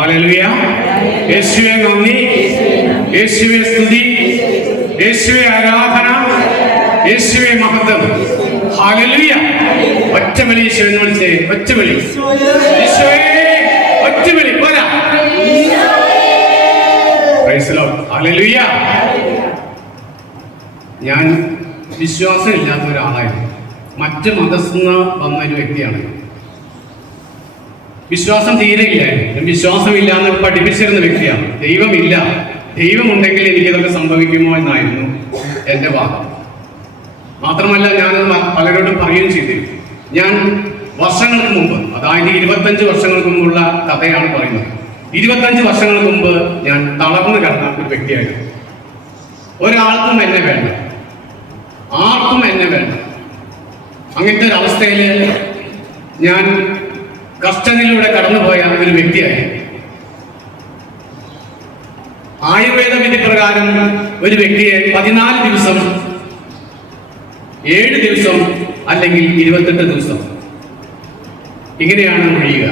ഹാലലുയ യേശുവെ നന്ദി. യേശുവെ സ്തുതി. യേശുവെ ആരാധന. യേശുവെ മഹത്വം. ഹാലലുയ ഒറ്റമലി വിളി യേശു എന്ന് വിളിച്ചേ ഒറ്റ യേശുവേ ഒറ്റമലി പോരാ. ഞാൻ വിശ്വാസം ഇല്ലാത്ത ഒരാളായിരുന്നു. മറ്റ് മതസ്ഥ വന്ന ഒരു വ്യക്തിയാണ്. വിശ്വാസം തീരെയില്ലായിരുന്നു വിശ്വാസം വിശ്വാസമില്ല എന്ന് പഠിപ്പിച്ചിരുന്ന വ്യക്തിയാണ് ദൈവമില്ല. ദൈവമുണ്ടെങ്കിൽ എനിക്കതൊക്കെ സംഭവിക്കുമോ എന്നായിരുന്നു എന്റെ വാദം മാത്രമല്ല ഞാനത് പലരോടും പറയുകയും ചെയ്തിരുന്നു ഞാൻ വർഷങ്ങൾക്ക് മുമ്പ് അതായത് ഇരുപത്തഞ്ച് വർഷങ്ങൾക്ക് മുമ്പുള്ള കഥയാണ് പറയുന്നത്. ഇരുപത്തഞ്ച് വർഷങ്ങൾക്ക് മുമ്പ് ഞാൻ തളർന്നു കിടന്ന ഒരു വ്യക്തിയായിരുന്നു. ഒരാൾക്കും എന്നെ വേണ്ട. ആർക്കും എന്നെ വേണ്ട. അങ്ങനത്തെ ഒരു അവസ്ഥയിൽ ഞാൻ കഷ്ടതയിലൂടെ കടന്നുപോയ ഒരു വ്യക്തിയായിരുന്നു ആയുർവേദ വിധി പ്രകാരം ഒരു വ്യക്തിയെ പതിനാല് ദിവസം ഏഴ് ദിവസം അല്ലെങ്കിൽ ഇരുപത്തെട്ട് ദിവസം ഇങ്ങനെയാണ് ഒഴിയുക.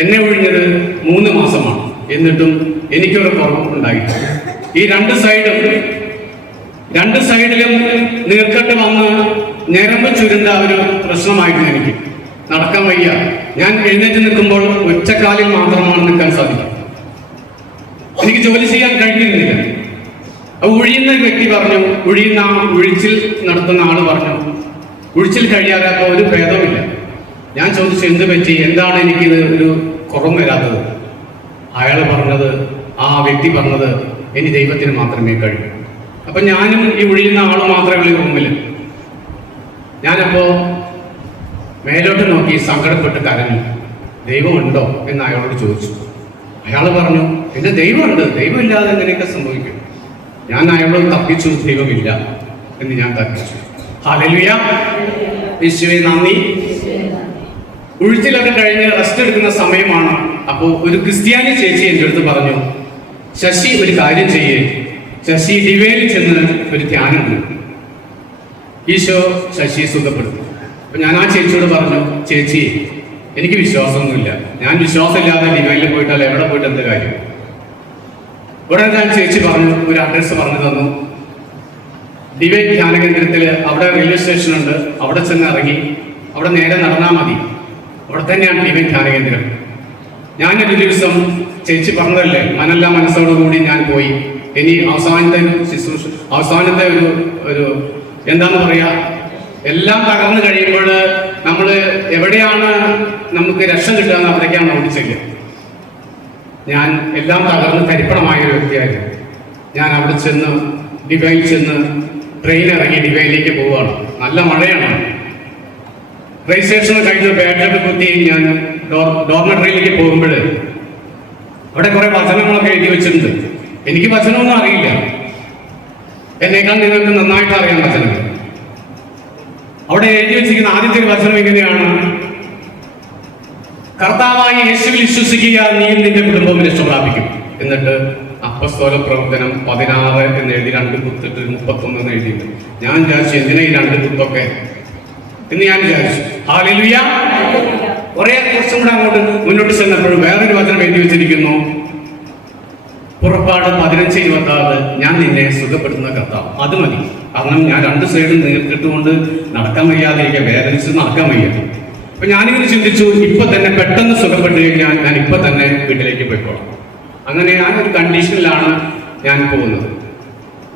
എന്നെ ഒഴിഞ്ഞത് മൂന്ന് മാസമാണ്. എന്നിട്ടും എനിക്കൊരു കുറവ് ഉണ്ടായി ഈ രണ്ട് സൈഡും രണ്ട് സൈഡിലും നീർക്കെട്ട് വന്ന് ഞരമ്പ് ചുരുണ്ട ഒരു പ്രശ്നമായിരുന്നു എനിക്ക്. നടക്കാൻ വയ്യ. ഞാൻ എഴുന്നേറ്റ് നിൽക്കുമ്പോൾ ഒറ്റക്കാലിൽ മാത്രമാണ് നിൽക്കാൻ സാധിക്കും. എനിക്ക് ജോലി ചെയ്യാൻ കഴിഞ്ഞിരുന്നില്ല. അപ്പൊ ഒഴിയുന്ന വ്യക്തി പറഞ്ഞു ഒഴിയുന്ന ഒഴിച്ചിൽ നടത്തുന്ന ആൾ പറഞ്ഞു ഒഴിച്ചിൽ കഴിയാതെ ഒരു ഭേദമില്ല ഞാൻ ചോദിച്ചു എന്ത് പറ്റി? എന്താണ് എനിക്കിത് ഒരു കുറവ് വരാത്തത്? അയാൾ പറഞ്ഞത് ആ വ്യക്തി പറഞ്ഞത് ഇനി ദൈവത്തിന് മാത്രമേ കഴിയൂ. അപ്പൊ ഞാനും ഈ ഒഴിയുന്ന ആൾ മാത്രമേ ഉള്ളൂ ഞാനപ്പോ മേലോട്ട് നോക്കി സങ്കടപ്പെട്ട് കരഞ്ഞു. ദൈവമുണ്ടോ? എന്ന് അയാളോട് ചോദിച്ചു. അയാൾ പറഞ്ഞു എന്റെ ദൈവമുണ്ട്. ദൈവമില്ലാതെ എങ്ങനെയൊക്കെ സംഭവിക്കും? ഞാൻ അയാളോട് തപ്പിച്ചു. ദൈവമില്ല. എന്ന് ഞാൻ തപ്പിച്ചു ഹാലലുയ നന്ദി. ഉഴുത്തിലൊക്കെ കഴിഞ്ഞ് റെസ്റ്റ് എടുക്കുന്ന സമയമാണ്. അപ്പോൾ ഒരു ക്രിസ്ത്യാനി ചേച്ചി എന്റെ അടുത്ത് പറഞ്ഞു ശശി ഒരു കാര്യം ചെയ്യേ. ശശി ഡിവൈനിൽ ചെന്ന് ഒരു ധ്യാനം ഈശോ ശശി സുഖപ്പെടുത്തി. അപ്പൊ ഞാൻ ആ ചേച്ചിയോട് പറഞ്ഞു ചേച്ചി എനിക്ക് വിശ്വാസമൊന്നുമില്ല. ഞാൻ വിശ്വാസമില്ലാതെ ഡിവൈനിൽ പോയിട്ടല്ല എവിടെ പോയിട്ട് എന്ത് കാര്യം? ഉടനെ ഞാൻ ചേച്ചി പറഞ്ഞു ഒരു അഡ്രസ്സ് പറഞ്ഞു തന്നു. ഡിവൈൻ ധ്യാന കേന്ദ്രത്തിൽ അവിടെ റെയിൽവേ സ്റ്റേഷൻ ഉണ്ട്. അവിടെ ചെന്ന് ഇറങ്ങി. അവിടെ നേരെ നടന്നാൽ മതി. അവിടെ തന്നെയാണ് ഡിവൈൻ ധ്യാന കേന്ദ്രം. ഞാനൊരു ദിവസം ചേച്ചി പറഞ്ഞതല്ലേ മനല്ല മനസ്സോടുകൂടി ഞാൻ പോയി. ഇനി അവസാനത്തെ ഒരു ശുശ്രൂഷ അവസാനത്തെ ഒരു ഒരു എന്താന്ന് പറയാ എല്ലാം തകർന്നു കഴിയുമ്പോൾ നമ്മൾ എവിടെയാണ് നമുക്ക് രക്ഷ കിട്ടുക അവിടേക്കാണ് ഓടിച്ചെല്ലുക ഞാൻ എല്ലാം തകർന്ന് തരിപ്പണമായ ഒരു വ്യക്തിയായിരുന്നു. ഞാൻ അവിടെ ചെന്ന് ഡിബൈയിൽ ചെന്ന് ട്രെയിൻ ഇറങ്ങി ഡിബൈയിലേക്ക് പോവുകയാണ്. നല്ല മഴയാണ്. റെയിൽ സ്റ്റേഷനിൽ കഴിഞ്ഞ് ബാറ്ററി കുത്തി ഞാൻ ഡോർ- ഡോർമെട്രിയിലേക്ക് പോകുമ്പോൾ അവിടെ കുറെ വചനങ്ങളൊക്കെ എഴുതി വെച്ചിട്ടുണ്ട്. എനിക്ക് വചനമൊന്നും അറിയില്ല. എന്നേക്കാൾ നിങ്ങൾക്ക് നന്നായിട്ട് അറിയാം വചനങ്ങൾ. അവിടെ എഴുതി വെച്ചിരിക്കുന്ന ആദ്യത്തെ വചനം എങ്ങനെയാണ് കർത്താവായി യേശുവിൽ വിശ്വസിക്കുക നീ നിന്റെ കുടുംബവും രക്ഷ പ്രാപിക്കും. എന്നിട്ട് അപ്പസ്തോല പ്രവർത്തനം പതിനാറ് എന്ന് എഴുതി രണ്ട് കുത്തിട്ട് മുപ്പത്തൊന്ന് എന്ന് എഴുതിയിട്ടുണ്ട്. ഞാൻ വിചാരിച്ചു എന്തിനാ ഈ രണ്ട് കുത്തൊക്കെ? എന്ന് ഞാൻ വിചാരിച്ചു. ഹാലിലുയ. കുറെ കുറച്ചും കൂടെ അങ്ങോട്ട് മുന്നോട്ട് ചെന്നപ്പോഴും വേറൊരു വചനം എഴുതി വെച്ചിരിക്കുന്നു. പുറപ്പാട് പതിനഞ്ച് ഇരുപത്തി ആറ് ഞാൻ നിന്നെ സുഖപ്പെടുത്തുന്ന കർത്താവ്. അത് മതി. കാരണം ഞാൻ രണ്ട് സൈഡും നീർക്കിട്ടുകൊണ്ട് നടക്കാൻ വയ്യാതെയൊക്കെ വേദനിച്ച് നടക്കാൻ വയ്യ. അപ്പൊ ഞാനിങ്ങനെ ചിന്തിച്ചു ഇപ്പൊ തന്നെ പെട്ടെന്ന് സുഖപ്പെട്ടു കഴിഞ്ഞാൽ ഞാൻ ഇപ്പൊ തന്നെ വീട്ടിലേക്ക് പോയിക്കോളാം. അങ്ങനെ ആ ഒരു കണ്ടീഷനിലാണ് ഞാൻ പോകുന്നത്.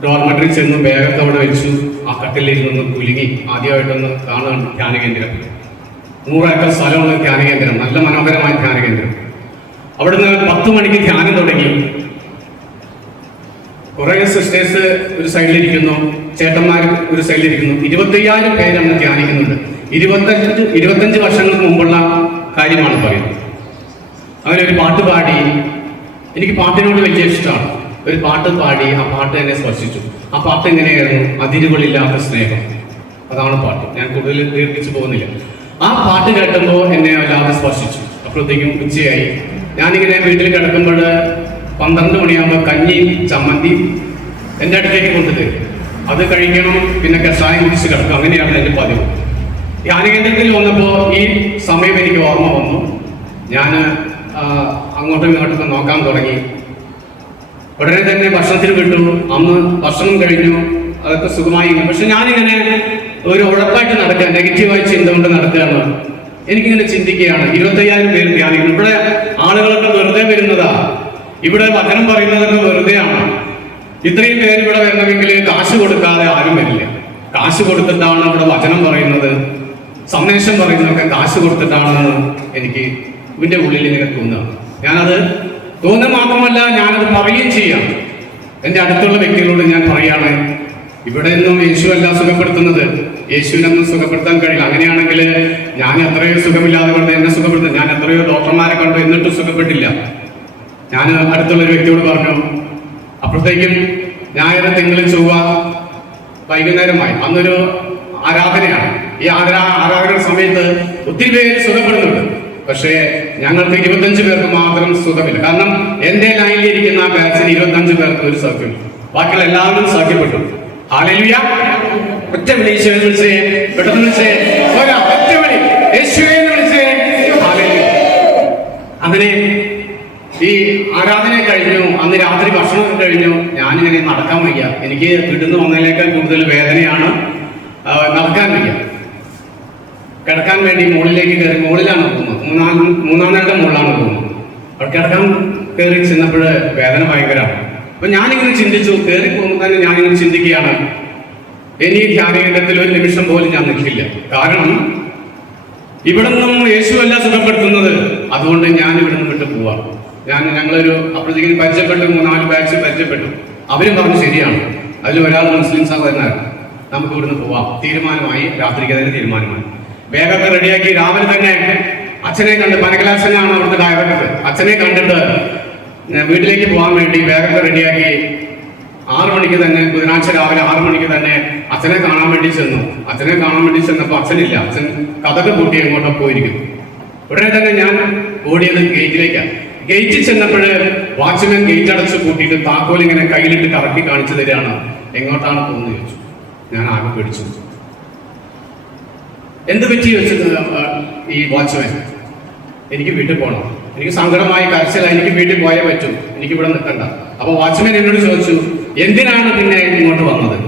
ഡോർമെട്രി ചെന്ന് ബാഗൊക്കെ അവിടെ വെച്ചു. ആ കട്ടിലിരുന്നൊന്ന് കുലുങ്ങി ആദ്യമായിട്ടൊന്ന് കാണുകയാണ് ധ്യാന കേന്ദ്രം നൂറേക്കർ സ്ഥലമുള്ള ധ്യാന കേന്ദ്രം നല്ല മനോഹരമായ ധ്യാന കേന്ദ്രം അവിടുന്ന് പത്ത് മണിക്ക് ധ്യാനം തുടങ്ങി. കുറെ സിസ്റ്റേഴ്സ് ഒരു സൈഡിലിരിക്കുന്നു ചേട്ടന്മാർ ഒരു സൈഡിലിരിക്കുന്നു ഇരുപത്തയ്യായിരം പേരാണ് ധ്യാനിക്കുന്നത്. ഇരുപത്തഞ്ച് ഇരുപത്തഞ്ച് വർഷങ്ങൾക്ക് മുമ്പുള്ള കാര്യമാണ് പറയുന്നത്. അവരൊരു പാട്ട് പാടി എനിക്ക് പാട്ടിനോട് വലിയ ഇഷ്ടമാണ്. ഒരു പാട്ട് പാടി ആ പാട്ട് എന്നെ സ്പർശിച്ചു. ആ പാട്ട് എങ്ങനെയായിരുന്നു? അതിരുകളില്ലാത്ത സ്നേഹം. അതാണ് പാട്ട്. ഞാൻ കൂടുതൽ ദീർഘിച്ചു പോകുന്നില്ല. ആ പാട്ട് കേട്ടുമ്പോൾ എന്നെ വല്ലാതെ സ്പർശിച്ചു. അപ്പോഴത്തേക്കും ഉച്ചയായി. ഞാനിങ്ങനെ വീട്ടിൽ കിടക്കുമ്പോൾ പന്ത്രണ്ട് മണിയാകുമ്പോൾ കഞ്ഞി ചമ്മന്തി എന്റെ അടുത്തേക്ക് കൊണ്ടുതരും അത് കഴിക്കണം പിന്നെ കഷായം കുടിച്ച് കിടക്കും. അങ്ങനെയാണ് എന്റെ പതിവ്. ധ്യാനകേന്ദ്രത്തിൽ വന്നപ്പോൾ ഈ സമയം എനിക്ക് ഓർമ്മ വന്നു. ഞാൻ അങ്ങോട്ടും ഇങ്ങോട്ടൊക്കെ നോക്കാൻ തുടങ്ങി. ഉടനെ തന്നെ ഭക്ഷണത്തിന് വിട്ടു. അന്ന് ഭക്ഷണം കഴിഞ്ഞു. അതൊക്കെ സുഖമായി പക്ഷെ ഞാനിങ്ങനെ ഒരു ഉഴപ്പായിട്ട് നടക്കുക നെഗറ്റീവായി ചിന്ത കൊണ്ട് നടക്കുകയാണ് എനിക്കിങ്ങനെ ചിന്തിക്കുകയാണ്. ഇരുപത്തയ്യായിരം പേര് ധ്യാനിക്കുന്നു. ഇവിടെ ആളുകളൊക്കെ വെറുതെ വരുന്നതാ. ഇവിടെ വചനം പറയുന്നതൊക്കെ വെറുതെയാണ്. ഇത്രയും പേര് ഇവിടെ വരണമെങ്കിൽ കാശ് കൊടുക്കാതെ ആരും വരില്ല. കാശ് കൊടുത്തിട്ടാണ് ഇവിടെ വചനം പറയുന്നത്. സന്ദേശം പറയുന്നതൊക്കെ കാശ് കൊടുത്തിട്ടാണ് എനിക്ക് ഇവന്റെ ഉള്ളിൽ ഇങ്ങനെ തോന്നുക. ഞാനത് തോന്നുക മാത്രമല്ല ഞാനത് പറയുകയും ചെയ്യാം. എന്റെ അടുത്തുള്ള വ്യക്തികളോട് ഞാൻ പറയാണ് ഇവിടെ നിന്നും യേശു അല്ല സുഖപ്പെടുത്തുന്നത് യേശുവിനൊന്നും സുഖപ്പെടുത്താൻ കഴിയില്ല. അങ്ങനെയാണെങ്കിൽ ഞാൻ എത്രയോ സുഖമില്ലാതെ കൊണ്ട് എന്നെ സുഖപ്പെടുത്തും. ഞാൻ എത്രയോ ഡോക്ടർമാരെ കണ്ടു എന്നിട്ടും സുഖപ്പെട്ടില്ല. ഞാൻ അടുത്തുള്ള ഒരു വ്യക്തിയോട് പറഞ്ഞു അപ്പോഴത്തേക്കും ഞായർ തിങ്കൾ ചൊവ്വ വൈകുന്നേരമായി. അന്നൊരു ആരാധനയാണ്. ഈ ആരാ ആരാധന സമയത്ത് ഒത്തിരി പേര് സുഖപ്പെടുന്നുണ്ട്. പക്ഷേ ഞങ്ങൾക്ക് ഇരുപത്തഞ്ച് പേർക്ക് മാത്രം സുഖമില്ല. കാരണം എന്റെ ലൈനിൽ ഇരിക്കുന്ന ആ ബാച്ചിന് ഇരുപത്തഞ്ച് പേർക്ക് ഒരു സൗഖ്യം ബാക്കിയുള്ള എല്ലാവരും സൗഖ്യപ്പെട്ടു. ആളില്ല ഒറ്റ പെട്ടെന്ന് അങ്ങനെ ഈ ആരാധന കഴിഞ്ഞു അന്ന് രാത്രി ഭക്ഷണം കഴിഞ്ഞു ഞാനിങ്ങനെ നടക്കാൻ വയ്യ. എനിക്ക് വീട്ടിൽ നിന്ന് വന്നതിനേക്കാൾ കൂടുതൽ വേദനയാണ് നടക്കാൻ വയ്യ. കിടക്കാൻ വേണ്ടി മുകളിലേക്ക് കയറി മുകളിലാണ് പോകുന്നത് മൂന്നാം മൂന്നാം നിലയുടെ മുകളിലാണ് പോകുന്നത് അവിടെ കിടക്കാൻ കയറി ചെന്നപ്പോൾ വേദന ഭയങ്കരമാണ്. അപ്പൊ ഞാനിങ്ങനെ ചിന്തിച്ചു കയറി പോകുമ്പോൾ തന്നെ ഞാനിങ്ങനെ ചിന്തിക്കുകയാണ്. ഇനി ധ്യാനകേന്ദ്രത്തിൽ ഒരു നിമിഷം പോലും ഞാൻ നിൽക്കില്ല. കാരണം ഇവിടെ നിന്നും യേശു അല്ല സുഖപ്പെടുത്തുന്നത്. അതുകൊണ്ട് ഞാൻ ഇവിടെ നിന്ന് വിട്ടു പോവാം ഞാൻ ഞങ്ങളൊരു അപ്പോഴത്തേക്കും പരിചയപ്പെട്ടു മൂന്നാൽ ബാച്ച് പരിചയപ്പെട്ടു. അവരും പറഞ്ഞു ശരിയാണ്. അതിൽ ഒരാൾ മുസ്ലിം സഹോദരനാണ്. നമുക്ക് ഇവിടുന്ന് പോവാം. തീരുമാനമായി രാത്രിക്ക് അതിന് തീരുമാനമായി. വേഗത്തെ റെഡിയാക്കി രാവിലെ തന്നെ അച്ഛനെ കണ്ട് പനകലാശനാണ് അവിടുത്തെ ഡയറക്ടർ അച്ഛനെ കണ്ടിട്ട് വീട്ടിലേക്ക് പോകാൻ വേണ്ടി വേഗത്തെ റെഡിയാക്കി ആറു മണിക്ക് തന്നെ ബുധനാഴ്ച രാവിലെ ആറു മണിക്ക് തന്നെ അച്ഛനെ കാണാൻ വേണ്ടി ചെന്നു. അച്ഛനെ കാണാൻ വേണ്ടി ചെന്നപ്പോൾ അച്ഛനില്ല. അച്ഛൻ കഥക്ക് കൂട്ടി എങ്ങോട്ടോ പോയിരിക്കുന്നു. ഉടനെ തന്നെ ഞാൻ ഓടിയത് ഗേറ്റിലേക്കാണ് ഗേറ്റിൽ ചെന്നപ്പോൾ വാച്ച്മാൻ ഗേറ്റ് അടച്ചു കൂട്ടിയിട്ട് താക്കോൽ ഇങ്ങനെ കയ്യിലിട്ട് കറക്കി കാണിച്ചു തരികയാണ്. എങ്ങോട്ടാണ് പോകുന്നത് ചോദിച്ചു. ഞാൻ ആകെ പേടിച്ചു. എന്ത് പറ്റി വെച്ചത് ഈ വാച്ച്മാൻ? എനിക്ക് വീട്ടിൽ പോകണം എനിക്ക് സങ്കടമായി കരച്ചില്ല എനിക്ക് വീട്ടിൽ പോയേ പറ്റൂ. എനിക്ക് ഇവിടെ നിൽക്കണ്ട. അപ്പൊ വാച്ച്മാൻ എന്നോട് ചോദിച്ചു എന്തിനാണ് പിന്നെ ഇങ്ങോട്ട് വന്നത്?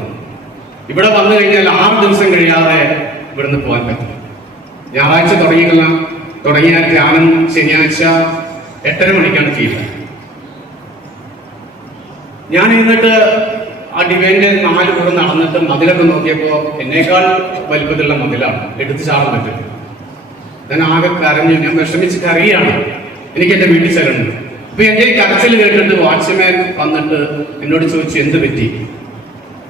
ഇവിടെ വന്നു കഴിഞ്ഞാൽ ആറ് ദിവസം കഴിയാതെ ഇവിടുന്ന് പോകാൻ പറ്റില്ല. ഞായറാഴ്ച തുടങ്ങിയ ധ്യാനം ശനിയാഴ്ച എട്ടര മണിക്കാണ് ചെയ്യുക ഞാൻ എന്നിട്ട് ആ ഡിവൈന്റെ നാല് കൂടെ നടന്നിട്ട് മതിലൊക്കെ നോക്കിയപ്പോൾ എന്നേക്കാൾ വലിപ്പത്തിലുള്ള മതിലാണ്. എടുത്ത് ചാടാൻ പറ്റും. ഞാൻ ആകെ കരഞ്ഞു. ഞാൻ വിഷമിച്ച് കരയാണ് എനിക്ക് എന്റെ വീട്ടിൽ ചെല്ലുന്നുണ്ട് അപ്പൊ എന്റെ കരച്ചിൽ കേട്ടിട്ട് വാച്ച്മാൻ വന്നിട്ട് എന്നോട് ചോദിച്ചു എന്ത് പറ്റി?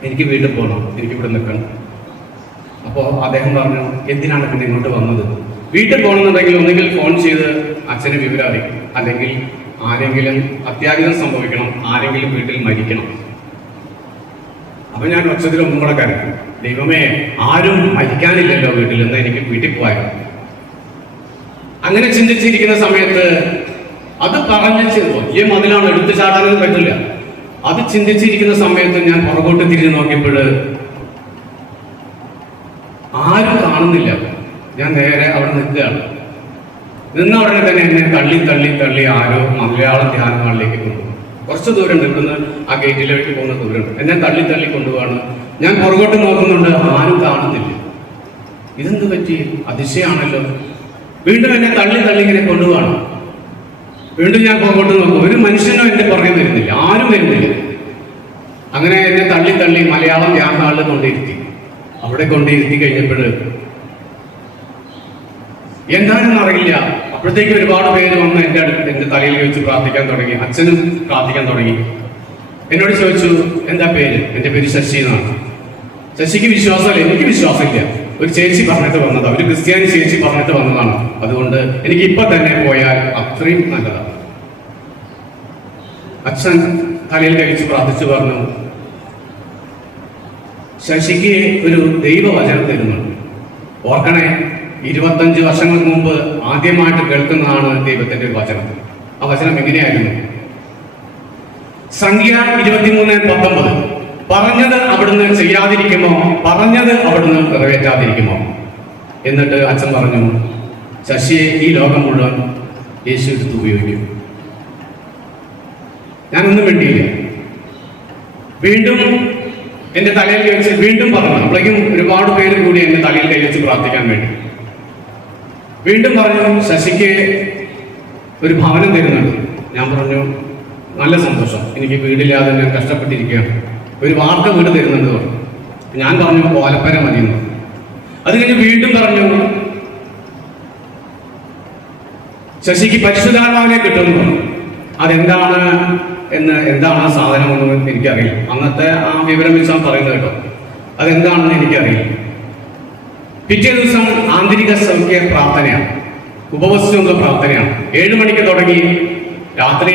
എനിക്ക് വീട്ടിൽ പോകണം എനിക്ക് ഇവിടെ നിൽക്കണം. അപ്പോൾ അദ്ദേഹം പറഞ്ഞു എന്തിനാണ് പിന്നെ ഇങ്ങോട്ട് വന്നത്? വീട്ടിൽ പോകണമെന്നുണ്ടെങ്കിൽ ഒന്നുകിൽ ഫോൺ ചെയ്ത് അച്ഛനെ വിവരം അറിയിക്കും അല്ലെങ്കിൽ ആരെങ്കിലും അത്യാഹിതം സംഭവിക്കണം ആരെങ്കിലും വീട്ടിൽ മരിക്കണം. അപ്പൊ ഞാൻ ഒച്ചത്തിൽ ഒന്നും കൂടെ കരുതി ദൈവമേ ആരും മരിക്കാനില്ലല്ലോ വീട്ടിൽ എന്ന് എനിക്ക് വീട്ടിൽ പോയാൽ. അങ്ങനെ ചിന്തിച്ചിരിക്കുന്ന സമയത്ത് അത് പറഞ്ഞു ചെ- ഈ മതിലാണ് എടുത്തു ചാടാനൊന്നും പറ്റില്ല. അത് ചിന്തിച്ചിരിക്കുന്ന സമയത്ത് ഞാൻ പുറകോട്ട് തിരിഞ്ഞു നോക്കിയപ്പോൾ ആരും കാണുന്നില്ല. ഞാൻ നേരെ അവിടെ നിൽക്കുകയാണ്. നിന്ന ഉടനെ തന്നെ എന്നെ തള്ളി തള്ളി തള്ളി ആരോ മലയാള ധ്യാനങ്ങളിലേക്ക് കൊണ്ടുപോകും കുറച്ച് ദൂരമുണ്ട് ഇവിടുന്ന് ആ ഗേറ്റിലേക്ക് പോകുന്ന ദൂരമുണ്ട് എന്നെ തള്ളി തള്ളി കൊണ്ടുപോകാണ് ഞാൻ പുറകോട്ട് നോക്കുന്നുണ്ട് ആരും കാണുന്നില്ല. ഇതെന്ത് പറ്റി? അതിശയാണല്ലോ. വീണ്ടും എന്നെ തള്ളി തള്ളി ഇങ്ങനെ കൊണ്ടുപോകണം വീണ്ടും ഞാൻ പുറകോട്ട് നോക്കും. ഒരു മനുഷ്യനോ എന്റെ പുറകെ വരുന്നില്ല. ആരും വരുന്നില്ല. അങ്ങനെ എന്നെ തള്ളി തള്ളി മലയാളം ധ്യാനങ്ങളിൽ ഹാളിൽ കൊണ്ടിരുത്തി. അവിടെ കൊണ്ടിരുത്തി കഴിഞ്ഞപ്പോൾ എന്താണെന്ന് അറിയില്ല. അപ്പോഴത്തേക്ക് ഒരുപാട് പേര് വന്ന് എന്റെ അടുത്ത് എന്റെ തലയിൽ വെച്ച് പ്രാർത്ഥിക്കാൻ തുടങ്ങി. അച്ഛനും പ്രാർത്ഥിക്കാൻ തുടങ്ങി. എന്നോട് ചോദിച്ചു എന്താ പേര്? എന്റെ പേര് ശശി എന്നാണ്. ശശിക്ക് വിശ്വാസമല്ല. എനിക്ക് വിശ്വാസമില്ല. ഒരു ചേച്ചി പറഞ്ഞിട്ട് വന്നതാണ് ഒരു ക്രിസ്ത്യാനി ചേച്ചി പറഞ്ഞിട്ട് വന്നതാണ്. അതുകൊണ്ട് എനിക്ക് ഇപ്പൊ തന്നെ പോയാൽ അത്രയും നല്ലതാണ്. അച്ഛൻ തലയിൽ കഴിച്ച് പ്രാർത്ഥിച്ചു പറഞ്ഞു ശശിക്ക് ഒരു ദൈവവചനം തരുന്നുണ്ട്. ഓർക്കണേ ഇരുപത്തഞ്ച് വർഷങ്ങൾക്ക് മുമ്പ് ആദ്യമായിട്ട് കേൾക്കുന്നതാണ് ദൈവത്തിന്റെ വചനം. ആ വചനം എങ്ങനെയായിരുന്നു? സംഖ്യ ഇരുപത്തിമൂന്ന് പത്തൊമ്പത്. പറഞ്ഞത് അവിടുന്ന് ചെയ്യാതിരിക്കുമോ? പറഞ്ഞത് അവിടുന്ന് നിറവേറ്റാതിരിക്കുമോ? എന്നിട്ട് അച്ഛൻ പറഞ്ഞു ശശിയെ ഈ ലോകം മുഴുവൻ യേശു എടുത്ത് ഉപയോഗിക്കും. ഞാനൊന്നും വേണ്ടിയില്ല വീണ്ടും എന്റെ തലയിൽ വെച്ച് വീണ്ടും പറഞ്ഞു. അപ്പോഴേക്കും ഒരുപാട് പേര് കൂടി എന്റെ തലയിൽ കൈ വെച്ച് പ്രാർത്ഥിക്കാൻ വേണ്ടി. വീണ്ടും പറഞ്ഞു ശശിക്ക് ഒരു ഭവനം തരുന്നുണ്ട്. ഞാൻ പറഞ്ഞു നല്ല സന്തോഷം. എനിക്ക് വീടില്ലാതെ ഞാൻ കഷ്ടപ്പെട്ടിരിക്കുകയാണ്. ഒരു വാർത്ത വീട് തരുന്നുണ്ട് പറഞ്ഞു. ഞാൻ പറഞ്ഞു ഓലപ്പര മതിയെന്ന്. അത് കഴിഞ്ഞ് വീണ്ടും പറഞ്ഞു ശശിക്ക് പരിശുദ്ധാത്മാവിനെ കിട്ടുന്നു അതെന്താണ് എന്ന് എന്താണ് ആ സാധനമെന്ന് എനിക്കറിയില്ല. അന്നത്തെ ആ വിവരം വെച്ചാൽ പറയുന്നത് കേട്ടോ. അതെന്താണെന്ന് എനിക്കറിയില്ല. പിറ്റേ ദിവസം ആന്തരിക സൗഖ്യ പ്രാർത്ഥനയാണ്. ഉപവസിച്ചുള്ള പ്രാർത്ഥനയാണ്. ഏഴു മണിക്ക് തുടങ്ങി രാത്രി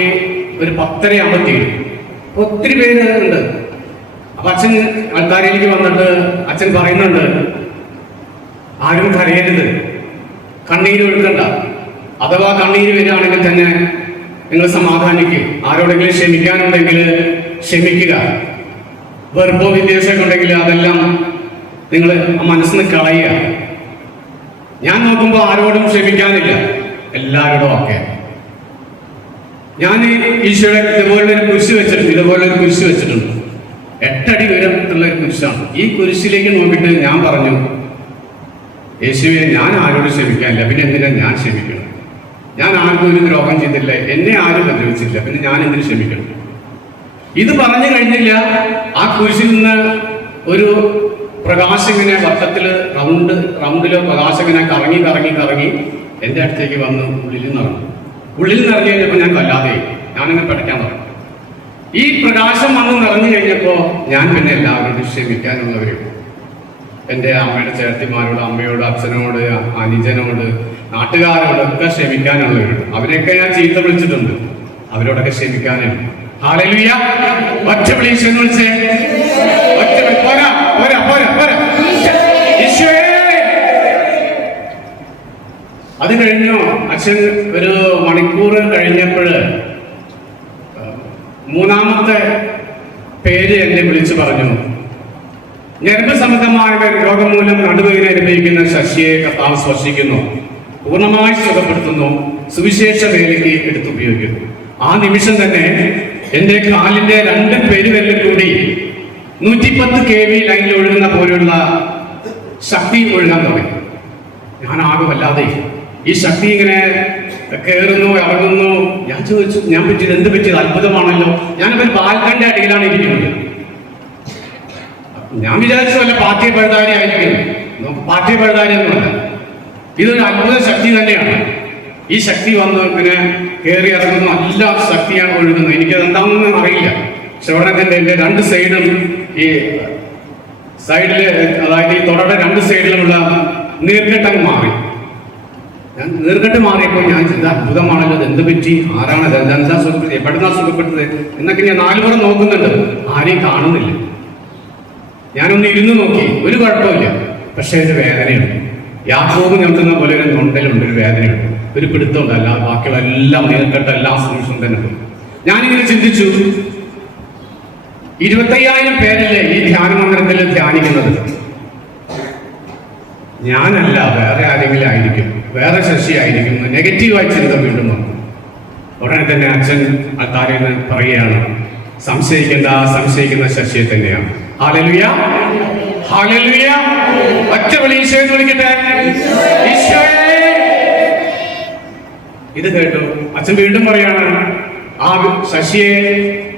ഒരു പത്തര ആകുമ്പോൾ തീരും ഒത്തിരി പേര് ഉണ്ട്. അപ്പൊ അച്ഛൻ ആൾക്കാരിലേക്ക് വന്നിട്ട് അച്ഛൻ പറയുന്നുണ്ട് ആരും കരയരുത്. കണ്ണീര് ഒഴുക്കണ്ട അഥവാ കണ്ണീര് വരികയാണെങ്കിൽ തന്നെ നിങ്ങൾ സമാധാനിക്കും. ആരോടെങ്കിലും ക്ഷമിക്കാനുണ്ടെങ്കിൽ ക്ഷമിക്കുക. വെറുപ്പോ വിദ്വേഷമൊക്കെ ഉണ്ടെങ്കിൽ അതെല്ലാം നിങ്ങൾ നിന്ന് കളയുക. ഞാൻ നോക്കുമ്പോൾ ആരോടും ക്ഷമിക്കാനില്ല. എല്ലാവരോടും ഒക്കെ ഞാൻ ഈശോയുടെ ഇതുപോലെ ഒരു കുരിശ് വെച്ചിട്ടുണ്ട് ഇതുപോലെ ഒരു കുരിശ് വെച്ചിട്ടുണ്ട്. എട്ടടി ഉയരത്തുള്ള ഒരു കുരിശാണ്. ഈ കുരിശിലേക്ക് നോക്കിയിട്ട് ഞാൻ പറഞ്ഞു യേശുവിനെ ഞാൻ ആരോടും ക്ഷമിക്കാനില്ല. പിന്നെ എന്തിനാ ഞാൻ ക്ഷമിക്കണം? ഞാൻ ആർക്കും ഒരു ദ്രോഹം ചെയ്തില്ല. എന്നെ ആരും ഉപദ്രവിച്ചില്ല പിന്നെ ഞാൻ എന്തിനു ക്ഷമിക്കണം? ഇത് പറഞ്ഞു കഴിഞ്ഞില്ല ആ കുരിശിൽ നിന്ന് ഒരു പ്രകാശകനെ വട്ടത്തിൽ റൗണ്ട് റൗണ്ടിൽ പ്രകാശകനെ കറങ്ങി കറങ്ങി കറങ്ങി എന്റെ അടുത്തേക്ക് വന്ന് ഉള്ളിൽ നിറങ്ങി ഉള്ളിൽ നിറഞ്ഞു കഴിഞ്ഞപ്പോൾ ഞാൻ വല്ലാതെ ഞാനങ്ങനെ പഠിക്കാൻ തുടങ്ങി. ഈ പ്രകാശം വന്ന് നിറഞ്ഞു കഴിഞ്ഞപ്പോൾ ഞാൻ പിന്നെ എല്ലാവരോടും ക്ഷമിക്കാനുള്ളവരും എന്റെ അമ്മയുടെ ചേർത്തിമാരോട് അമ്മയോട് അച്ഛനോട് അനുജനോട് നാട്ടുകാരോട് ഒക്കെ ക്ഷമിക്കാനുള്ളവരുണ്ട് അവരെയൊക്കെ ഞാൻ ചീത്ത വിളിച്ചിട്ടുണ്ട്. അവരോടൊക്കെ ക്ഷമിക്കാനുണ്ട്. ഹാലലുയ ഒറ്റ വിളിച്ച് എന്ന് വിളിച്ചേ കഴിഞ്ഞു. അച്ഛൻ ഒരു മണിക്കൂർ കഴിഞ്ഞപ്പോൾ മൂന്നാമത്തെ പേര് എന്നെ വിളിച്ചു പറഞ്ഞു. ഞരമ്പ് സംബന്ധമായ രോഗം മൂലം നടുവേദന അനുഭവിക്കുന്ന ശശിയെ കർത്താവ് സ്പർശിക്കുന്നു. പൂർണമായി സുഖപ്പെടുത്തുന്നു സുവിശേഷ വേലയ്ക്ക് എടുത്തുപയോഗിക്കുന്നു ആ നിമിഷം തന്നെ എന്റെ കാലിന്റെ രണ്ട് പെരുവെല്ലിൽ കൂടി നൂറ്റിപ്പത്ത് കെ വി ലൈനിൽ ഒഴുകുന്ന പോലെയുള്ള ശക്തി ഒഴുകാൻ തുടങ്ങി. ഞാൻ ആകെ വല്ലാതെ ഈ ശക്തി ഇങ്ങനെ കയറുന്നു ഇറങ്ങുന്നു. ഞാൻ ചോദിച്ചു ഞാൻ പറ്റിയത് എന്ത് പറ്റിയത്? അത്ഭുതമാണല്ലോ. ഞാനൊരു ബാൽക്കന്റെ അടിയിലാണ് ഇരിക്കുന്നത്. ഞാൻ വിചാരിച്ചു അല്ല പാർട്ടി പഴുതാരി ആയിരിക്കും. പാർട്ടി പഴുതാരി എന്നല്ല ഇതൊരു അത്ഭുത ശക്തി തന്നെയാണ്. ഈ ശക്തി വന്ന് ഇങ്ങനെ കയറി ഇറങ്ങുന്നു. നല്ല ശക്തിയാണ് ഒഴുകുന്നത്. എനിക്കത് എന്താണെന്ന് അറിയില്ല. ശ്രവണത്തിന്റെ എന്റെ രണ്ട് സൈഡും ഈ സൈഡിൽ അതായത് ഈ തുടയുടെ രണ്ട് സൈഡിലുമുള്ള നീർക്കെട്ടങ്ങ് മാറി. ഞാൻ നീർക്കെട്ട് മാറിയപ്പോൾ ഞാൻ ചിന്ത അത്ഭുതമാണല്ലോ എന്ത് പറ്റി? ആരാണ് എന്താ സുഖപ്പെട്ടത്? എവിടുന്നാ സുഖപ്പെടുത്തത് എന്നൊക്കെ ഞാൻ നാലുപേരും നോക്കുന്നുണ്ട്. ആരെയും കാണുന്നില്ല. ഞാനൊന്ന് ഇരുന്ന് നോക്കി. ഒരു കുഴപ്പമില്ല. പക്ഷേ ഒരു വേദനയുണ്ട്. യാക്കോബ് നിർത്തുന്ന പോലെ ഒരു തൊണ്ടയിലുണ്ട് ഒരു വേദനയുണ്ട്. ഒരു പിടുത്തമുണ്ട്. അല്ലാതെ ബാക്കിയുള്ള എല്ലാം നീർക്കെട്ട എല്ലാ സൊല്യൂഷൻ തന്നെ പോയി ഞാനിങ്ങനെ ചിന്തിച്ചു. ഇരുപത്തയ്യായിരം പേരല്ലേ ഈ ധ്യാന മന്ദിരത്തിൽ ധ്യാനിക്കുന്നത്? ഞാനല്ല വേറെ ആരെങ്കിലും വേറെ നെഗറ്റീവായി ചിന്ത വീണ്ടും വന്നു. ഉടനെ തന്നെ അച്ഛൻ താരയിൽ നിന്ന് പറയുകയാണ്. സംശയിക്കേണ്ട സംശയിക്കുന്ന ശശിയെ തന്നെയാണ്. ഹാലലുയ ഹാലലുയ ഒറ്റ വിളി ഈശോയെന്ന് വിളിക്കട്ടെ. ഇത് കേട്ടു. അച്ഛൻ വീണ്ടും പറയാണ് ആ ശശിയെ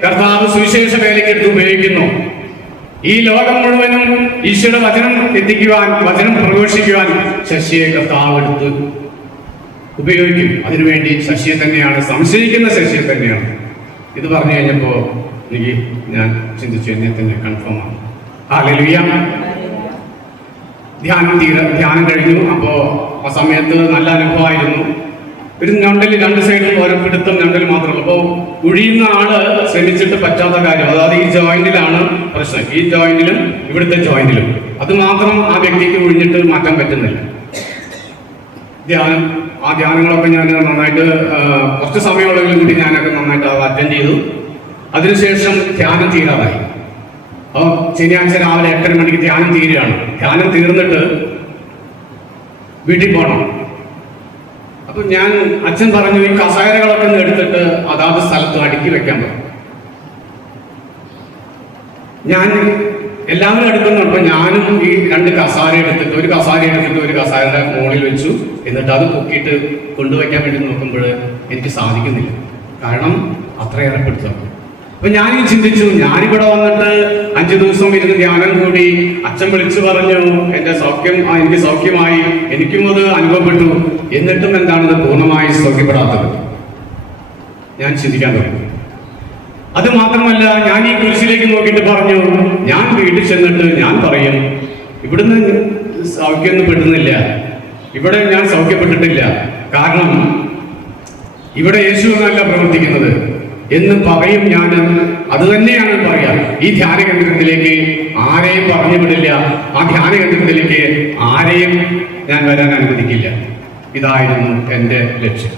കർത്താവ് സുവിശേഷ വേലയ്ക്ക് എടുത്ത് ഉപയോഗിക്കുന്നു. ഈ ലോകം മുഴുവനും ഈശോയുടെ വചനം എത്തിക്കുവാൻ വചനം പ്രഘോഷിക്കുവാൻ ശശിയെ കർത്താവ് എടുത്ത് ഉപയോഗിക്കും. അതിനുവേണ്ടി ശശിയെ തന്നെയാണ് സംശയിക്കുന്ന ശശിയെ തന്നെയാണ്. ഇത് പറഞ്ഞു കഴിഞ്ഞപ്പോൾ എനിക്ക് ഞാൻ ചിന്തിച്ചു എന്നെ തന്നെ കൺഫേം ആണ്. ഹാലലുയ ധ്യാനം തീര ധ്യാനം കഴിഞ്ഞു. അപ്പോൾ ആ സമയത്ത് നല്ല അനുഭവമായിരുന്നു. ഒരു ഞണ്ടൽ രണ്ട് സൈഡിൽ ഓരോ പിടുത്തം ഞണ്ടൽ മാത്രമല്ല അപ്പോൾ ഒഴിയുന്ന ആൾ ശ്രമിച്ചിട്ട് പറ്റാത്ത കാര്യം. അതായത് ഈ ജോയിന്റിലാണ് പ്രശ്നം. ഈ ജോയിന്റിലും ഇവിടുത്തെ ജോയിന്റിലും. അത് മാത്രം ആ വ്യക്തിക്ക് ഒഴിഞ്ഞിട്ട് മാറ്റാൻ പറ്റുന്നില്ല. ധ്യാനം ആ ധ്യാനങ്ങളൊക്കെ ഞാൻ നന്നായിട്ട് കുറച്ച് സമയമുള്ളതിൽ കൂടി ഞാനൊക്കെ നന്നായിട്ട് അത് അറ്റൻഡ് ചെയ്തു. അതിനുശേഷം ധ്യാനം തീരാറായി. അപ്പോൾ ശനിയാഴ്ച രാവിലെ എട്ടര മണിക്ക് ധ്യാനം തീരുകയാണ്. ധ്യാനം തീർന്നിട്ട് വീട്ടിൽ പോകണം അപ്പൊ ഞാൻ അച്ഛൻ പറഞ്ഞു ഈ കസേരകളൊക്കെ ഒന്ന് എടുത്തിട്ട് അതാത് സ്ഥലത്ത് അടുക്കി വെക്കാൻ പറഞ്ഞു ഞാൻ എല്ലാവരും എടുക്കുന്നുണ്ട് അപ്പൊ ഞാനും ഈ രണ്ട് കസാര എടുത്തിട്ട് ഒരു കസാര എടുത്തിട്ട് ഒരു കസാരയുടെ മുകളിൽ വെച്ചു. എന്നിട്ട് അത് പൊക്കിയിട്ട് കൊണ്ടുവയ്ക്കാൻ വേണ്ടി നോക്കുമ്പോൾ എനിക്ക് സാധിക്കുന്നില്ല. കാരണം അത്രയേറെ പിടുത്തം. അപ്പൊ ഞാനീ ചിന്തിച്ചു. ഞാനിവിടെ വന്നിട്ട് അഞ്ചു ദിവസം ഇരുന്ന് ധ്യാനം കൂടി അച്ഛൻ വിളിച്ചു പറഞ്ഞു എന്റെ സൗഖ്യം എനിക്ക് സൗഖ്യമായി. എനിക്കും അത് അനുഭവപ്പെട്ടു. എന്നിട്ടും എന്താണ് പൂർണമായി സൗഖ്യപ്പെടാത്തത്? ഞാൻ ചിന്തിക്കാൻ തുടങ്ങി. അത് മാത്രമല്ല ഞാൻ ഈ കുരിശിലേക്ക് നോക്കിയിട്ട് പറഞ്ഞു ഞാൻ വീട്ടിൽ ചെന്നിട്ട് ഞാൻ പറയും ഇവിടുന്ന് സൗഖ്യമൊന്നും പെട്ടുന്നില്ല ഇവിടെ ഞാൻ സൗഖ്യപ്പെട്ടിട്ടില്ല. കാരണം ഇവിടെ യേശു എന്നല്ല പ്രവർത്തിക്കുന്നത്. എന്ന് പറയും ഞാൻ അത് തന്നെയാണ് പറയാ. ഈ ധ്യാന കേന്ദ്രത്തിലേക്ക് ആരെയും പറഞ്ഞു വിടില്ല. ആ ധ്യാന കേന്ദ്രത്തിലേക്ക് ആരെയും ഞാൻ വരാൻ അനുവദിക്കില്ല. ഇതായിരുന്നു എന്റെ ലക്ഷ്യം.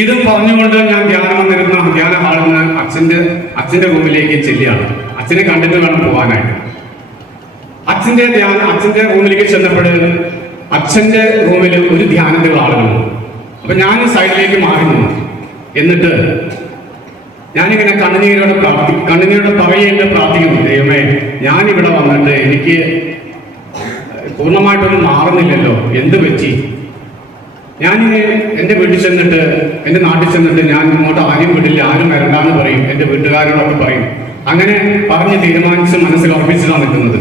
ഇത് പറഞ്ഞുകൊണ്ട് ഞാൻ ധ്യാനം വന്നിരുന്ന. ധ്യാന ഹാളിൽ നിന്ന് അച്ഛന്റെ അച്ഛന്റെ റൂമിലേക്ക് ചെല്ലുകയാണ്. അച്ഛനെ കണ്ടിട്ട് വേണം പോകാനായിട്ട്. അച്ഛന്റെ ധ്യാനം അച്ഛന്റെ റൂമിലേക്ക് ചെന്നപ്പോൾ അച്ഛന്റെ റൂമിൽ ഒരു ധ്യാനത്തിലുള്ള ആളുകളുണ്ട് അപ്പൊ ഞാൻ സൈഡിലേക്ക് മാറി നിന്നു. എന്നിട്ട് ഞാനിങ്ങനെ കണ്ണുനീരോട് പ്രാർത്ഥി കണ്ണുനീരോട് പറയേണ്ട പ്രാർത്ഥിക്കുന്നു. ദൈവമേ ഞാൻ ഇവിടെ വന്നിട്ട് എനിക്ക് പൂർണമായിട്ടൊന്നും മാറുന്നില്ലല്ലോ. എന്ത് പറ്റി? ഞാനിനി എന്റെ വീട്ടിൽ ചെന്നിട്ട് എന്റെ നാട്ടിൽ ചെന്നിട്ട് ഞാൻ ഇങ്ങോട്ട് ആരും വിടില്ല ആരും വരണ്ടാന്ന് പറയും. എന്റെ വീട്ടുകാരോടൊക്കെ പറയും. അങ്ങനെ പറഞ്ഞ് തീരുമാനിച്ച് മനസ്സിൽ ഉറപ്പിച്ചിട്ടാണ് നിൽക്കുന്നത്.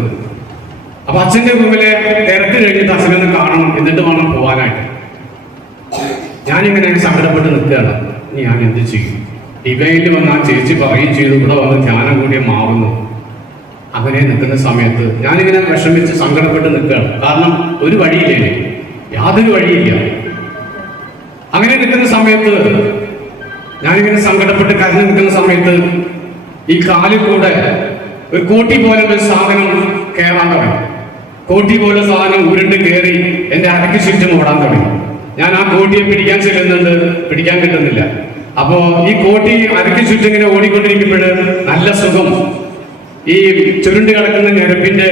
അപ്പൊ അച്ഛന്റെ മുമ്പിലെ തിരക്ക് കഴിഞ്ഞിട്ട് അച്ഛനൊന്ന് കാണണം എന്നിട്ട് വേണം പോവാനായിട്ട്. ഞാനിങ്ങനെ സങ്കടപ്പെട്ട് നിൽക്കുകയാണ്. ഇനി ഞാൻ എന്ത് ചെയ്യും? ഡിവൈനിൽ വന്ന് ആ ചേച്ചി പറയുകയും ചെയ്തു. ഇവിടെ വന്ന് ധ്യാനം കൂടിയ മാറുന്നു. അങ്ങനെ നിൽക്കുന്ന സമയത്ത് ഞാനിങ്ങനെ വിഷമിച്ച് സങ്കടപ്പെട്ട് നിൽക്കുകയാണ്. കാരണം ഒരു വഴിയില്ലേ. യാതൊരു വഴിയില്ല. അങ്ങനെ നിൽക്കുന്ന സമയത്ത് ഞാനിങ്ങനെ സങ്കടപ്പെട്ട് കരഞ്ഞു നിൽക്കുന്ന സമയത്ത് ഈ കാലിൽ കൂടെ ഒരു കോട്ടി പോലെ ഒരു സാധനം കയറാൻ തുടങ്ങി. കോട്ടി പോലെ സാധനം ഉരുണ്ട് കയറി എന്റെ അരക്ക് ചുറ്റും ഓടാൻ തുടങ്ങി. ഞാൻ ആ കോട്ടിയെ പിടിക്കാൻ ചെല്ലുന്നുണ്ട് പിടിക്കാൻ കിട്ടുന്നില്ല. അപ്പോ ഈ കോട്ടി അരക്ക് ചുറ്റും ഇങ്ങനെ ഓടിക്കൊണ്ടിരിക്കുമ്പോൾ നല്ല സുഖം. ഈ ചുരുണ്ട് കിടക്കുന്ന ഞെരപ്പിന്റെ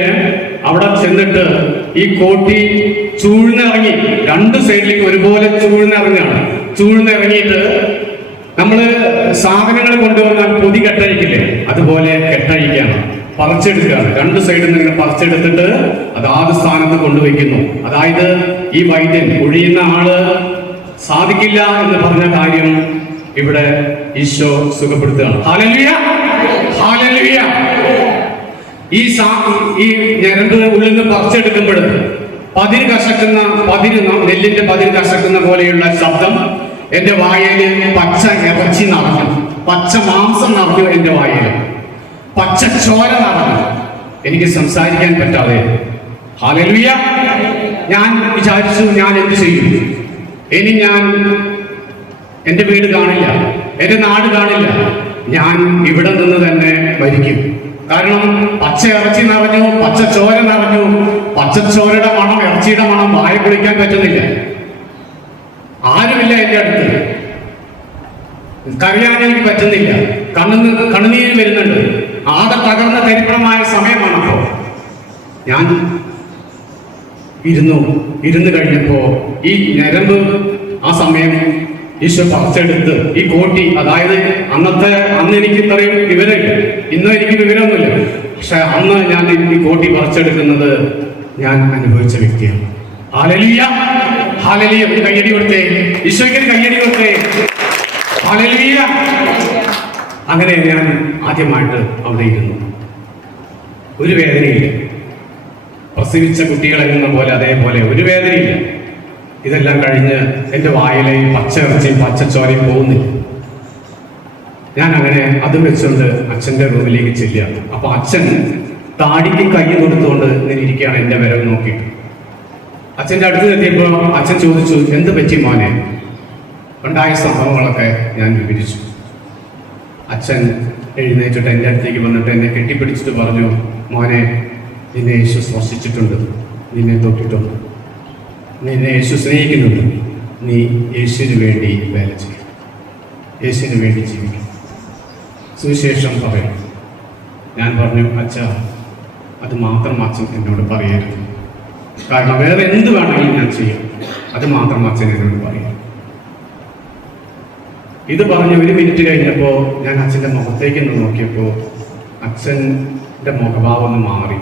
അവിടെ ചെന്നിട്ട് ഈ കോട്ടി ചൂഴ്ന്നിറങ്ങി രണ്ട് സൈഡിലേക്ക് ഒരുപോലെ ചൂഴ്ന്നിറങ്ങാണ് ചൂഴ്ന്നിറങ്ങിയിട്ട് നമ്മൾ സാധനങ്ങൾ കൊണ്ടുവന്നാൽ പൊതി കെട്ടഴിക്കില്ലേ? അതുപോലെ കെട്ടഴിക്കാണ് പറിച്ചെടുക്കുകയാണ്. രണ്ട് സൈഡിൽ നിന്ന് ഇങ്ങനെ പറിച്ചെടുത്തിട്ട് അതാത് സ്ഥാനത്ത് കൊണ്ടുവയ്ക്കുന്നു. അതായത് ഈ വൈദ്യൻ ഒഴിയുന്ന ആൾ സാധിക്കില്ല എന്ന് പറഞ്ഞ കാര്യം ഇവിടെ ഈശോ സുഖപ്പെടുത്തുകയാണ്. ഹാലലുയ ഹാലലുയ ഈ സാ- ഈ ഞരമ്പ് ഉള്ളിൽ നിന്ന് പറിച്ചെടുക്കുമ്പോൾ പതിര് കശക്കുന്ന പതിര് നെല്ലിന്റെ പതിര് കശക്കുന്ന പോലെയുള്ള ശബ്ദം എന്റെ വായയിൽ പച്ച ഇറച്ചി നടക്കും പച്ച മാംസം നടക്കും എന്റെ വായയിൽ പച്ച ചോര നടക്കും എനിക്ക് സംസാരിക്കാൻ പറ്റാതെ. ഹാലലുയ ഞാൻ വിചാരിച്ചു ഞാൻ എന്ത് ചെയ്യും? ഇനി ഞാൻ എന്റെ വീട് കാണില്ല. എന്റെ നാട് കാണില്ല. ഞാൻ ഇവിടെ നിന്ന് തന്നെ മരിക്കും. കാരണം പച്ച ഇറച്ചി നിറഞ്ഞു പച്ച ചോര നിറഞ്ഞു. പച്ച ചോരയുടെ മണം ഇറച്ചിയുടെ മണം വായ കുളിക്കാൻ പറ്റുന്നില്ല. ആരുമില്ല എന്റെ അടുത്ത്. കറിയാൻ എനിക്ക് പറ്റുന്നില്ല. കണ്ണു കണ്ണുനീര് വരുന്നുണ്ട്. ആകെ തകർന്ന തരിപ്പണമായ സമയമാണ് അപ്പോ ഞാൻ ഇരുന്നു. ഇരുന്ന് കഴിഞ്ഞപ്പോ ഈ ഞരമ്പ് ആ സമയം ഈശോ പറിച്ചെടുത്ത് ഈ കോട്ടി അതായത് അന്നത്തെ അന്ന് എനിക്ക് ഇത്രയും വിവരമില്ല ഇന്ന് എനിക്ക് വിവരമൊന്നുമില്ല. പക്ഷെ അന്ന് ഞാൻ ഈ കോട്ടി പറിച്ചെടുക്കുന്നത് ഞാൻ അനുഭവിച്ച വ്യക്തിയാണ്. ഹാലലിയ! ഹാലലിയ കയ്യടി കൊടുത്തേ. ഈശോയ്ക്ക് കയ്യടി കൊടുത്തേ. ഹാലലിയ! അങ്ങനെ ഞാൻ ആദ്യമായിട്ട് അവിടെ ഇരുന്നു. ഒരു വേദനയില്ല. പ്രസവിച്ച കുട്ടികളെ എന്ന പോലെ അതേപോലെ ഒരു വേദനയില്ല. ഇതെല്ലാം കഴിഞ്ഞ് എന്റെ വായിലെ ഈ പച്ച ഇറച്ചിയും പച്ചച്ചോരയും പോകുന്നില്ല. ഞാൻ അങ്ങനെ അതും വെച്ചുകൊണ്ട് അച്ഛന്റെ റൂമിലേക്ക് ചെല്ലുകയാണ് അപ്പൊ അച്ഛൻ താടിക്ക് കൈ കൊടുത്തുകൊണ്ട് ഇരിക്കുകയാണ് എന്റെ വരവ് നോക്കിയിട്ട്. അച്ഛന്റെ അടുത്ത് എത്തിയപ്പോൾ അച്ഛൻ ചോദിച്ചു എന്ത് പറ്റി മോനെ? ഉണ്ടായ സംഭവങ്ങളൊക്കെ ഞാൻ വിവരിച്ചു. അച്ഛൻ എഴുന്നേറ്റിട്ട് എന്റെ അടുത്തേക്ക് വന്നിട്ട് എന്നെ കെട്ടിപ്പിടിച്ചിട്ട് പറഞ്ഞു മോനെ നിന്നെ യേശു സ്പർശിച്ചിട്ടുണ്ട്. നിന്നെ തൊട്ടിട്ടുണ്ട്. നിന്നെ യേശു സ്നേഹിക്കുന്നുണ്ട്. നീ യേശുവിന് വേണ്ടി വേല ചെയ്യും യേശുവിന് വേണ്ടി ജീവിക്കും സുവിശേഷം പറയും ഞാൻ പറഞ്ഞു അച്ഛ അത് മാത്രം അച്ഛൻ എന്നോട് പറയരുത്. കാരണം വേറെ എന്ത് വേണമെങ്കിലും ഞാൻ ചെയ്യും. അത് മാത്രം അച്ഛൻ എന്നോട് പറയും ഇത് പറഞ്ഞ് ഒരു മിനിറ്റ് കഴിഞ്ഞപ്പോൾ ഞാൻ അച്ഛന്റെ മുഖത്തേക്ക് നോക്കിയപ്പോൾ അച്ഛന്റെ മുഖഭാവം ഒന്ന് മാറി.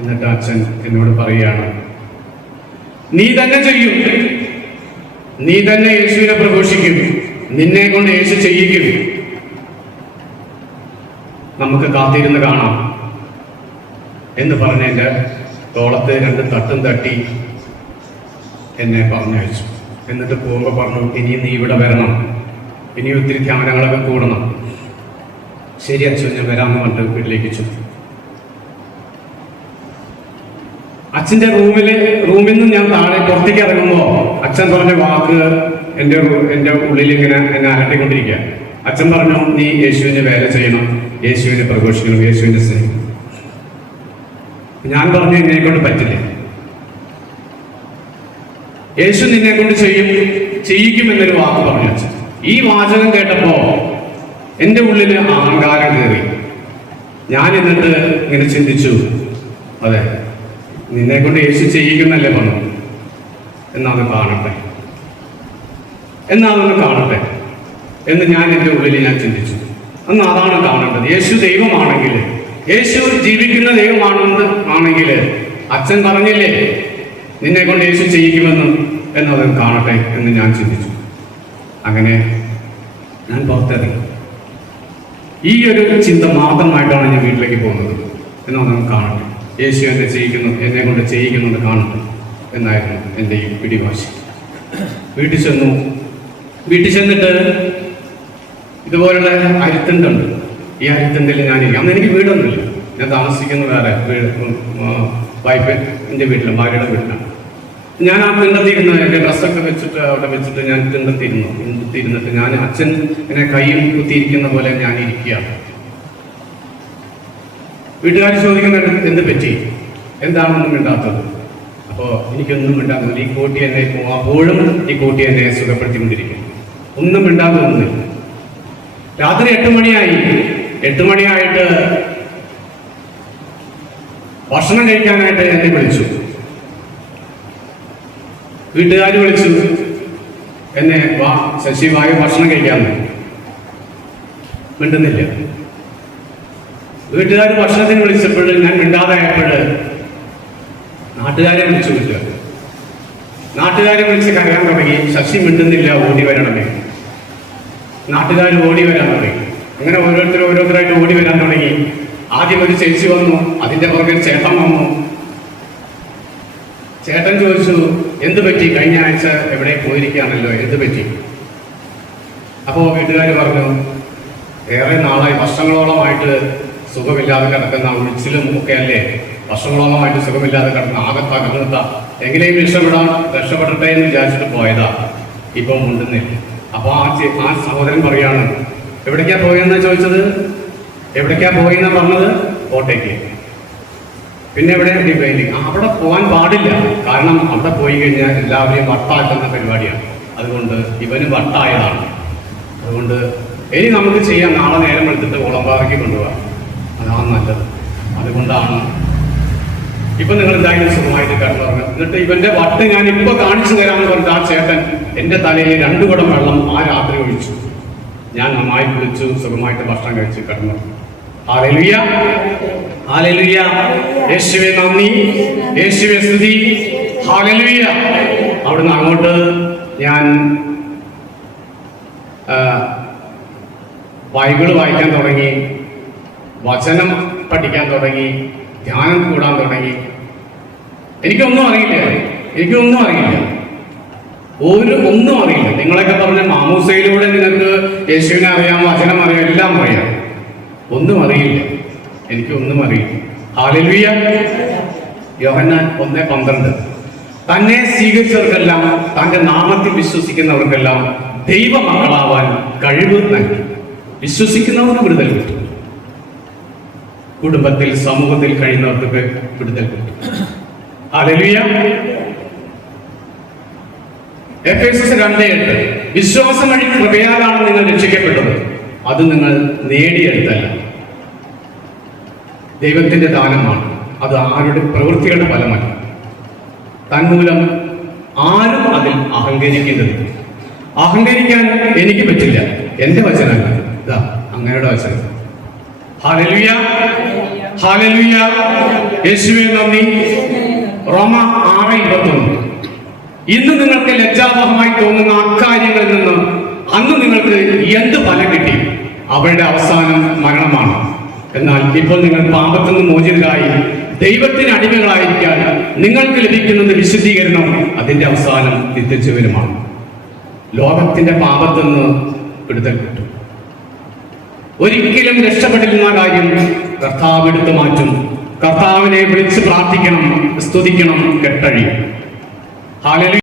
എന്നിട്ട് അച്ഛൻ എന്നോട് പറയുകയാണ് നീ തന്നെ ചെയ്യും. നീ തന്നെ യേശുവിനെ പ്രഘോഷിക്കും. നിന്നെ കൊണ്ട് യേശു ചെയ്യിക്കും. നമുക്ക് കാത്തിരുന്ന് കാണാം. എന്ന് പറഞ്ഞ് തോളത്ത് രണ്ട് തട്ടും തട്ടി എന്നെ പറഞ്ഞയച്ചു എന്നിട്ട് പോകുമ്പോൾ പറഞ്ഞു ഇനിയും നീ ഇവിടെ വരണം. ഇനി ഒത്തിരി ധ്യാനങ്ങളൊക്കെ കൂടണം. ശരി അച്ഛൻ ഞാൻ വരാമെന്ന് പറഞ്ഞിട്ട് വീട്ടിലേക്ക് ചെന്നു അച്ഛന്റെ റൂമിൽ റൂമിൽ നിന്ന് ഞാൻ താഴെ പുറത്തേക്ക് ഇറങ്ങുമ്പോൾ അച്ഛൻ പറഞ്ഞ വാക്ക് എന്റെ എന്റെ ഉള്ളിൽ ഇങ്ങനെ എന്നെ അലട്ടിക്കൊണ്ടിരിക്കുക. അച്ഛൻ പറഞ്ഞു നീ യേശുവിനെ വേല ചെയ്യണം. യേശുവിനെ പ്രഘോഷിക്കണം. യേശുവിന്റെ സ്നേഹിക്കണം ഞാൻ പറഞ്ഞു എന്നെ കൊണ്ട് പറ്റില്ല. യേശു നിന്നെ കൊണ്ട് ചെയ്യും ചെയ്യിക്കുമെന്നൊരു വാക്ക് പറഞ്ഞു അച്ഛൻ. ഈ വാചകം കേട്ടപ്പോ എന്റെ ഉള്ളിൽ അഹങ്കാരം കയറി. ഞാൻ എന്നിട്ട് ഇങ്ങനെ ചിന്തിച്ചു. അതെ. നിന്നെ കൊണ്ട് യേശു ചെയ്യിക്കുന്നല്ലേ പറഞ്ഞു? എന്നാ അത് കാണട്ടെ. എന്നാ അതൊന്ന് കാണട്ടെ? എന്ന് ഞാൻ എന്റെ ഉള്ളിൽ ഞാൻ ചിന്തിച്ചു. അന്ന് അതാണ് കാണേണ്ടത്. യേശു ദൈവമാണെങ്കിൽ യേശു ജീവിക്കുന്ന ദൈവമാണെന്ന് ആണെങ്കിൽ അച്ഛൻ പറഞ്ഞില്ലേ നിന്നെ കൊണ്ട് യേശു ചെയ്യിക്കുമെന്ന് എന്നത് കാണട്ടെ എന്ന് ഞാൻ ചിന്തിച്ചു. അങ്ങനെ ഞാൻ പുറത്തിറങ്ങി ഈ ഒരു ചിന്ത മാത്രമായിട്ടാണ് ഞാൻ വീട്ടിലേക്ക് പോകുന്നത് എന്നൊന്നും കാണട്ടെ. യേശു എന്നെ ചെയ്യിക്കുന്നു എന്നെ കൊണ്ട് ചെയ്യിക്കുന്നത് കാണുന്നു എന്നായിരുന്നു എന്റെ ഈ പിടിവാശി. വീട്ടിൽ ചെന്നു. വീട്ടിൽ ചെന്നിട്ട് ഇതുപോലുള്ള അരിത്തുണ്ടുണ്ട്. ഈ അരിത്തുണ്ടിൽ ഞാനില്ല അന്ന് എനിക്ക് വീടൊന്നുമില്ല. ഞാൻ താമസിക്കുന്ന വേറെ വൈഫ് എന്റെ വീട്ടിലും ഭാര്യയുടെ വീട്ടിലാണ്. ഞാൻ ആ തിണ്ടത്തിരുന്ന് എന്റെ ഡ്രസ്സൊക്കെ വെച്ചിട്ട് അവിടെ വെച്ചിട്ട് ഞാൻ തിണ്ടത്തിരുന്നു തിണ്ടത്തിരുന്നിട്ട് ഞാൻ അച്ഛൻ എന്നെ കൈയും കുത്തിയിരിക്കുന്ന പോലെ ഞാൻ ഇരിക്കുകയാണ് വീട്ടുകാർ ചോദിക്കുന്നുണ്ട് എന്ത് പറ്റി? എന്താണൊന്നും മിണ്ടാത്തത്. അപ്പോൾ എനിക്കൊന്നും മിണ്ടാത്തത് ഈ കോട്ടി എന്നെ അപ്പോഴും ഈ കോട്ടി എന്നെ സുഖപ്പെടുത്തിക്കൊണ്ടിരിക്കുന്നു. ഒന്നും മിണ്ടാതെ രാത്രി എട്ട് മണിയായി. എട്ട് മണിയായിട്ട് ഭക്ഷണം കഴിക്കാനായിട്ട് എന്നെ വിളിച്ചു. വീട്ടുകാർ വിളിച്ചു. എന്നെ വാ ശശി വായ ഭക്ഷണം കഴിക്കാമെന്ന്. മിണ്ടുന്നില്ല. വീട്ടുകാർ ഭക്ഷണത്തിന് വിളിച്ചപ്പോൾ ഞാൻ മിണ്ടാതായപ്പോൾ നാട്ടുകാരെ വിളിച്ചു വിളിക്കുക നാട്ടുകാരെ വിളിച്ച് കരയാൻ തുടങ്ങി. ശശി മിണ്ടുന്നില്ല ഓടി വരണമേ. നാട്ടുകാർ ഓടി വരാൻ തുടങ്ങി. അങ്ങനെ ഓരോരുത്തർ ഓരോരുത്തരായിട്ട് ഓടി വരാൻ തുടങ്ങി. ആദ്യം ഒരു ചേച്ചി വന്നു അതിന്റെ പുറകെ ചേട്ടൻ വന്നു. ചേട്ടൻ ചോദിച്ചു എന്ത് പറ്റി? കഴിഞ്ഞ ആഴ്ച എവിടെ പോയിരിക്കുകയാണല്ലോ? എന്ത് പറ്റി? അപ്പോൾ വീട്ടുകാർ പറഞ്ഞു ഏറെ നാളായി. വർഷങ്ങളോളമായിട്ട് സുഖമില്ലാതെ കിടക്കുന്ന ഉഴിച്ചിലും ഒക്കെ അല്ലേ? വർഷങ്ങളോളമായിട്ട് സുഖമില്ലാതെ കിടക്കുന്ന ആകെ തകർന്നിട്ട. എങ്ങനെയും രക്ഷപ്പെടാൻ രക്ഷപ്പെടട്ടെ എന്ന് വിചാരിച്ചിട്ട് പോയതാ. ഇപ്പം ഉണ്ടെന്നില്ല. അപ്പോൾ ആ ആ സഹോദരൻ പറയാണ് എവിടേക്കാ പോയെന്നാ ചോദിച്ചത്? എവിടേക്കാ പോയെന്നാ പറഞ്ഞത്? കോട്ടയ്ക്ക്. പിന്നെ എവിടെ ഡിവൈനിങ് അവിടെ പോകാൻ പാടില്ല. കാരണം അവിടെ പോയി കഴിഞ്ഞാൽ എല്ലാവരെയും വട്ടാക്കുന്ന പരിപാടിയാണ്. അതുകൊണ്ട് ഇവന് വട്ടായതാണ്. അതുകൊണ്ട് ഇനി നമുക്ക് ചെയ്യാം. നാളെ നേരം എടുത്തിട്ട് കുളമ്പാറയ്ക്ക് കൊണ്ടുപോകാം. അതാണ് നല്ലത്. അതുകൊണ്ടാണ് ഇപ്പൊ നിങ്ങൾ എന്തായാലും സുഖമായിട്ട് പറഞ്ഞു എന്നിട്ട് ഇവന്റെ വട്ട് ഞാൻ ഇപ്പൊ കാണിച്ചു തരാമെന്ന് പറഞ്ഞിട്ട് ആ ചേട്ടൻ എന്റെ തലയിൽ രണ്ടു കുടം വെള്ളം ആ രാത്രി ഒഴിച്ചു. ഞാൻ നന്നായി കുളിച്ചു സുഖമായിട്ട് ഭക്ഷണം കഴിച്ച് കിടന്നു. സ്തുതി. അവിടുന്ന് അങ്ങോട്ട് ഞാൻ ബൈബിൾ വായിക്കാൻ തുടങ്ങി. വചനം പഠിക്കാൻ തുടങ്ങി ധ്യാനം കൂടാൻ തുടങ്ങി. എനിക്കൊന്നും അറിയില്ല. എനിക്കൊന്നും അറിയില്ല. ഒരു ഒന്നും അറിയില്ല. നിങ്ങളൊക്കെ പറഞ്ഞ മാമൂസയിലൂടെ നിങ്ങൾക്ക് യേശുവിനെ അറിയാം വചനം അറിയാം എല്ലാം അറിയാം. ഒന്നും അറിയില്ല. എനിക്ക് ഒന്നും അറിയില്ല യോഹന്നാൻ ഒന്ന് പന്ത്രണ്ട്. തന്നെ സ്വീകരിച്ചവർക്കെല്ലാം തന്റെ നാമത്തിൽ വിശ്വസിക്കുന്നവർക്കെല്ലാം ദൈവമക്കളാവാൻ കഴിവ് നൽകി. വിശ്വസിക്കുന്നവർക്ക് വിടുതൽ കിട്ടും. കുടുംബത്തിൽ സമൂഹത്തിൽ കഴിയുന്നവർക്ക് വിടുതൽ കിട്ടും രണ്ട് എട്ട്. വിശ്വാസം വഴി കൃപയാലാണ് നിങ്ങൾ രക്ഷിക്കപ്പെട്ടത്. അത് നിങ്ങൾ നേടിയെടുത്തല്ല. ദൈവത്തിന്റെ ദാനമാണ്. അത് ആരുടെ പ്രവൃത്തികളുടെ ഫലമല്ല. തന്മൂലം ആരും അതിൽ അഹങ്കരിക്കുന്നത് അഹങ്കരിക്കാൻ എനിക്ക് പറ്റില്ല. എന്റെ വചനമല്ല. ഇതാ അങ്ങയുടെ വചനം. നന്ദി. റോമ ആറ് ഇരുപത്തൊന്ന്. ഇന്ന് നിങ്ങൾക്ക് ലജ്ജാവഹമായി തോന്നുന്ന അക്കാര്യങ്ങളിൽ നിന്ന് അന്ന് നിങ്ങൾക്ക് എന്ത് ഫലം കിട്ടി? അവരുടെ അവസാനം മരണമാണ്. എന്നാൽ ഇപ്പോൾ നിങ്ങൾ പാപത്തിൽ നിന്ന് മോചിതരായി ദൈവത്തിന് അടിമകളായിരിക്കാൻ നിങ്ങൾക്ക് ലഭിക്കുന്നത് വിശുദ്ധീകരണം അതിന്റെ അവസാനം നിത്യജീവനമാണ് ലോകത്തിന്റെ പാപത്തിൽ നിന്ന് വിടുതൽ കിട്ടും. ഒരിക്കലും രക്ഷപ്പെടില്ലെന്ന കാര്യം കർത്താവ് എടുത്തു മാറ്റും. കർത്താവിനെ വിളിച്ച് പ്രാർത്ഥിക്കണം സ്തുതിക്കണം കെട്ടഴി ഹാലലു